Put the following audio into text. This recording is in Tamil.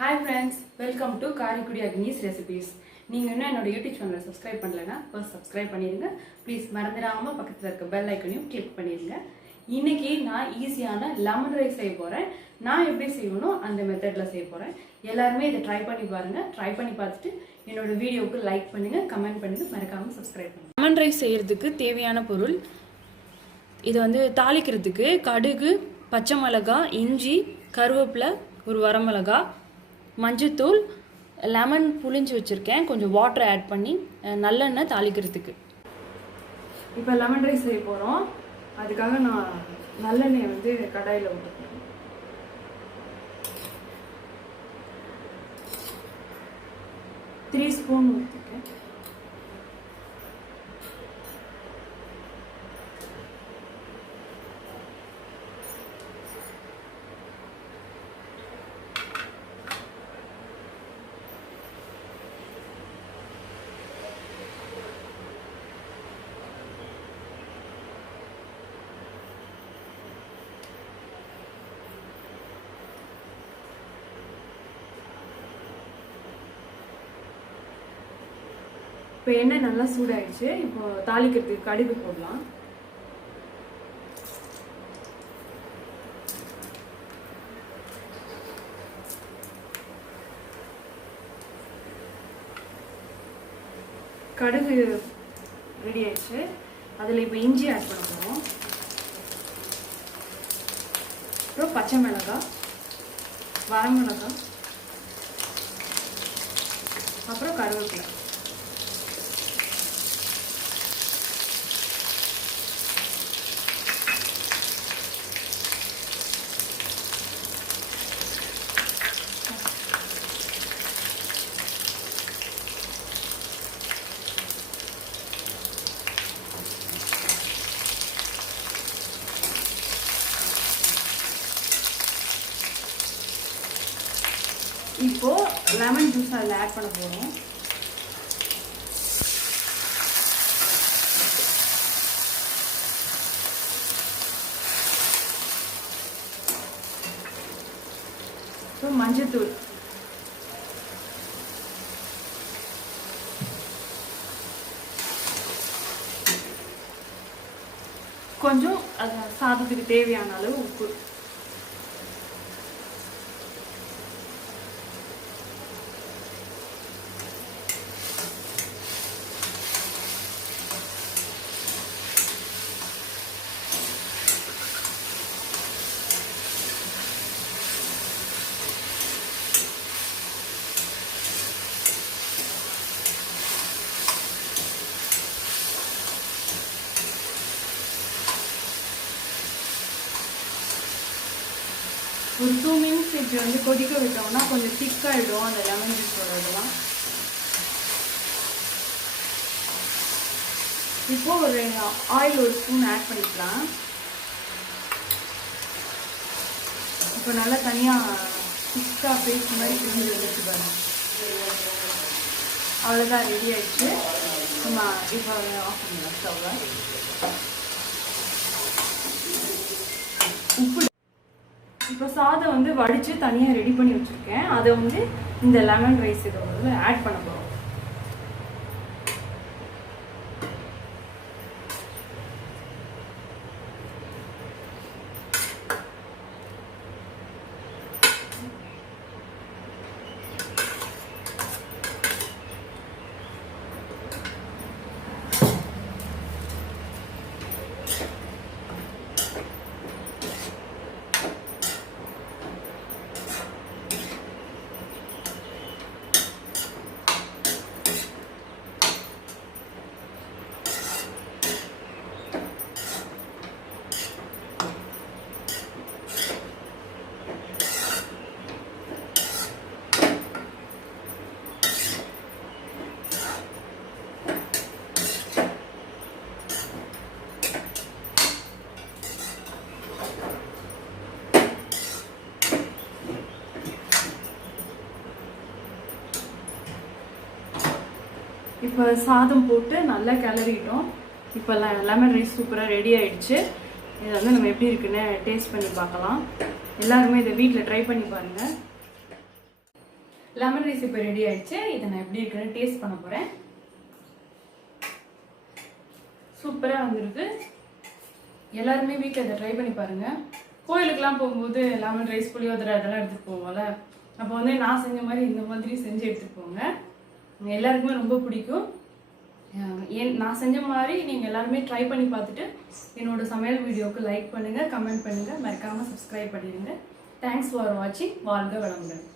Hi friends, welcome to Karikudi Agni's Recipes. நீங்க இன்னும் என்னோட YouTube சேனலை சப்ஸ்கிரைப் பண்ணலனா first சப்ஸ்கிரைப் பண்ணிருங்க. ப்ளீஸ் மறந்துடாம பக்கத்துல இருக்க பெல் ஐகானையும் கிளிக் பண்ணிருங்க. இன்னைக்கு நான் ஈஸியான லெமன் ரைஸ் செய்ய போறேன். நான் எப்படி செய்யணும் அந்த மெத்தட்ல செய்ய போறேன். எல்லாரும் இத ட்ரை பண்ணி பாருங்க. ட்ரை பண்ணி பார்த்துட்டு என்னோட வீடியோக்கு லைக் பண்ணுங்க, கமெண்ட் பண்ணுங்க, மறக்காம சப்ஸ்கிரைப் பண்ணுங்க. லெமன் ரைஸ் செய்யிறதுக்கு தேவையான பொருள் இது வந்து தாளிக்கிறதுக்கு கடுகு, பச்சை மிளகாய், இஞ்சி, கருவேப்பிலை, ஒரு வரமிளகாய், மஞ்சத்தூள், லெமன் புளிஞ்சு வச்சுருக்கேன், கொஞ்சம் வாட்டர் ஆட் பண்ணி நல்லெண்ணெய் தாளிக்கிறதுக்கு. இப்போ லெமன் ரைஸ் செய்ய போகிறோம். அதுக்காக நான் நல்லெண்ணெயை வந்து கடாயில் ஊற்றிக்கிறேன். த்ரீ ஸ்பூன் ஊற்றிருக்கேன். இப்போ எண்ணெய் நல்லா சூடாயிடுச்சு. இப்போ தாளிக்கிறதுக்கு கடுகு போடலாம். கடுகு ரெடி ஆயிடுச்சு. அதில் இப்போ இஞ்சி ஆட் பண்ண போகிறோம். அப்புறம் பச்சை மிளகாய், வரமிளகாய், அப்புறம் கருவேப்பிலை. இப்போ லெமன் ஜூஸ் அதில் ஆட் பண்ண போகிறோம். இப்போ மஞ்சத்தூள், கொஞ்சம் சாதத்துக்கு தேவையான அளவு உப்பு, ஒரு 2 மினிட்ஸ் இப்படி வந்து கொதிக்க விட்டோம்னா கொஞ்சம் திக்காயிடும் அந்த லெமன் ஜூஸோட இதெல்லாம். இப்போ ஒரு ஆயில் ஒரு ஸ்பூன் ஆட் பண்ணிக்கலாம். இப்போ நல்லா தனியாக திக்காக பேஸ்ட் மாதிரி பிரிஞ்சு வந்துச்சு பாருங்க. அவ்வளோதான், ரெடி ஆயிடுச்சு. நம்ம இப்போ ஆஃப் பண்ணலாம் ஸ்டவ்வை. உப்பு இப்போ சாதம் வந்து வடித்து தனியாக ரெடி பண்ணி வச்சுருக்கேன். அதை வந்து இந்த லெமன் ரைஸ் இதை வந்து ஆட் பண்ண போகிறோம். இப்போ சாதம் போட்டு நல்லா கிளறிட்டோம். இப்போ லெமன் ரைஸ் சூப்பராக ரெடி ஆயிடுச்சு. இதை வந்து நம்ம எப்படி இருக்குன்னு டேஸ்ட் பண்ணி பார்க்கலாம். எல்லாருமே இதை வீட்டில் ட்ரை பண்ணி பாருங்கள். லெமன் ரைஸ் இப்போ ரெடி ஆயிடுச்சு. இதை நான் எப்படி இருக்குன்னு டேஸ்ட் பண்ண போகிறேன். சூப்பராக வந்திருக்கு. எல்லாருமே வீட்டில் இதை ட்ரை பண்ணி பாருங்கள். கோயிலுக்கெலாம் போகும்போது லெமன் ரைஸ், புளியோதரை அதெல்லாம் எடுத்துகிட்டு போவோம்ல, அப்போ வந்து நான் செஞ்ச மாதிரி இந்த மாதிரி செஞ்சு எடுத்துகிட்டு போங்க. எல்லாருக்குமே ரொம்ப பிடிக்கும். நான் செஞ்ச மாதிரி நீங்கள் எல்லாருமே ட்ரை பண்ணி பார்த்துட்டு என்னோட சமையல் வீடியோவுக்கு லைக் பண்ணுங்கள், கமெண்ட் பண்ணுங்கள், மறக்காமல் சப்ஸ்கிரைப் பண்ணிடுங்க. தேங்க்ஸ் ஃபார் வாட்சிங். வாழ்க வளமுடன்.